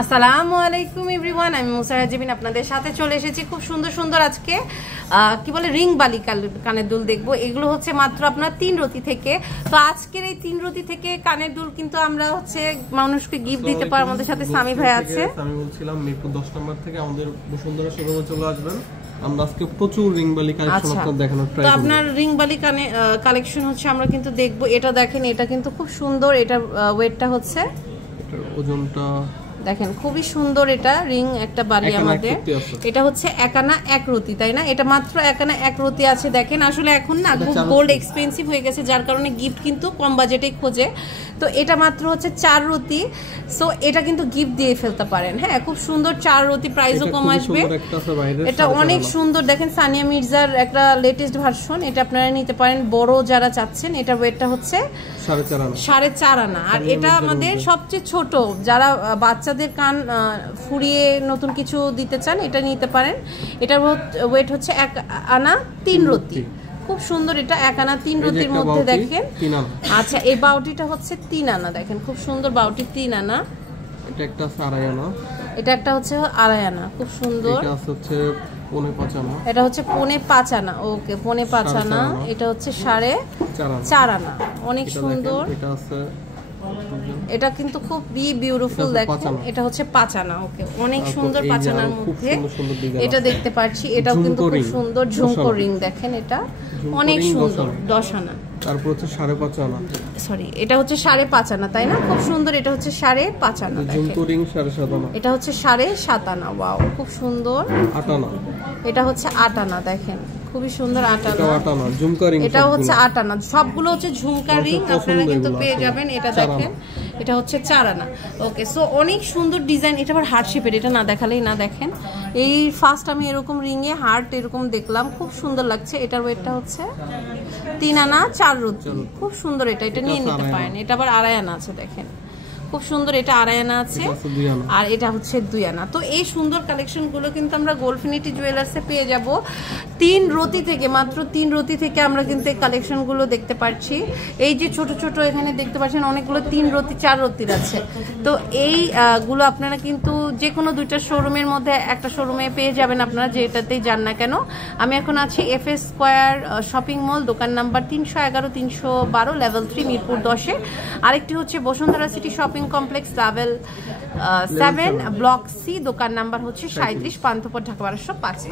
আসসালামু আলাইকুম এভরিওয়ান, আমি মুসারা জিবিন আপনাদের সাথে চলে এসেছি। খুব সুন্দর সুন্দর আজকে কি বলে রিং বালি কানের দুল দেখবো। এগুলো হচ্ছে মাত্র আপনার 3 রতি থেকে। তো আজকের এই 3 রতি থেকে কানের দুল কিন্তু আমরা হচ্ছে মানুষকে গিফট দিতে পারি। আমাদের সাথে সামি ভাই আছে। আমি বলছিলাম মিরপুর 10 নম্বর থেকে আমাদের বসুন্ধরা শোরুমে চলে আসবেন। আমরা আজকে প্রচুর রিং বালি কালেকশন আপনাদের দেখানোর ট্রাই করব। তো আপনার রিং বালি কালেকশন হচ্ছে আমরা কিন্তু দেখবো। এটা দেখেন, এটা কিন্তু খুব সুন্দর। এটা ওয়েটটা হচ্ছে, এটার ওজনটা দেখেন খুবই সুন্দর। এটা রিং একটা বালি আমাদের, এটা হচ্ছে 1 আনা 1 রতি, তাই না? এটা মাত্র 1 আনা 1 রতি আছে। দেখেন আসলে এখন না খুব গোল্ড এক্সপেন্সিভ হয়ে গেছে, যার কারণে গিফট কিন্তু কম বাজেটেই খোঁজে। তো এটা মাত্র হচ্ছে 4 রতি। সো এটা কিন্তু গিফট দিয়ে ফেলতে পারেন। হ্যাঁ, খুব সুন্দর 4 রতি, প্রাইসও কম আসবে। এটা অনেক সুন্দর। দেখেন সানিয়া মির্জার একটা লেটেস্ট ভার্সন, এটা আপনারা নিতে পারেন বড় যারা চাচ্ছেন। এটা ওয়েটটা হচ্ছে 4.5 আনা। আর এটা আমাদের সবচেয়ে ছোট, যারা বাচ্চাদের কান ফুরিয়ে নতুন কিছু দিতে চান এটা নিতে পারেন। এটার ওয়েট হচ্ছে 1 আনা 3 রতি। খুব সুন্দর। এটা 1 আনা 3 রতির মধ্যে দেখেন। আচ্ছা, এই বাউটিটা হচ্ছে 3 আনা। দেখেন খুব সুন্দর বাউটি 3 আনা। এটা একটা 2.5 আনা। এটা একটা হচ্ছে 2.5 আনা। খুব সুন্দর। এটা হচ্ছে 4.5 আনা। এটা হচ্ছে 4.5 আনা। ওকে, 4.5 আনা। এটা হচ্ছে 4.5 আনা। অনেক সুন্দর। এটা আছে, এটা কিন্তু খুব বিউটিফুল। দেখেন এটা হচ্ছে 5 আনা। ওকে, অনেক সুন্দর 5 আনার মধ্যে এটা দেখতে পাচ্ছি। এটাও কিন্তু খুব সুন্দর ঝুমকো রিং। দেখেন এটা অনেক সুন্দর 10 আনা। তারপর হচ্ছে 5.5 আনা। সরি, এটা হচ্ছে 5.5 আনা, তাই না? খুব সুন্দর। এটা হচ্ছে 5.5 আনা। ঝুমকো রিং 7.5 আনা। এটা হচ্ছে 7.5 আনা। ওয়াও, খুব সুন্দর। 8 আনা। এটা হচ্ছে 8 আনা। দেখেন খুবই সুন্দর 8 আনা। ঝুমকা রিং। এটা হচ্ছে 8 আনা। সবগুলো হচ্ছে ঝুমকা রিং, আপনারা কিন্তু পেয়ে যাবেন। এটা দেখেন, এটা হচ্ছে 4 আনা। ওকে, সো অনেক সুন্দর ডিজাইন। এটা আবার হার্ট শেপের, এটা না দেখালেই না। দেখেন এই ফার্স্ট আমি এরকম রিং এ হার্ট এরকম দেখলাম, খুব সুন্দর লাগছে। এটার ওয়েটটা হচ্ছে 3 আনা 4 রতি। খুব সুন্দর। এটা নিয়ে নিতে পারেন। এটা আবার 2.5 আনা আছে। দেখেন খুব সুন্দর। এটা 2.5 আনা আছে, আর এটা হচ্ছে 2 আনা। তো এই সুন্দর কালেকশন গুলো কিন্তু আমরা গোল্ডফিনিটি জুয়েলার্সে পেয়ে যাব 3 রতি থেকে। মাত্র 3 রতি থেকে আমরা কিন্তু এই কালেকশন গুলো দেখতে পাচ্ছি। এই যে ছোট ছোট এখানে দেখতে পাচ্ছেন অনেকগুলো 3 রতি 4 রতির আছে। তো এই গুলো আপনারা কিন্তু যে কোনো 2টা শোরুমের মধ্যে একটা শোরুমে পেয়ে যাবেন, আপনারা যেটাতেই যান না কেন। আমি এখন আছি FS স্কয়ার শপিং মল, দোকান নাম্বার 311 312, লেভেল 3, মিরপুর 10-এ। আরেকটি হচ্ছে Bashundhara city shopping complex, level 7, block C, দোকান নাম্বার হচ্ছে 37, পান্থপথ, ঢাকা 1205-এ।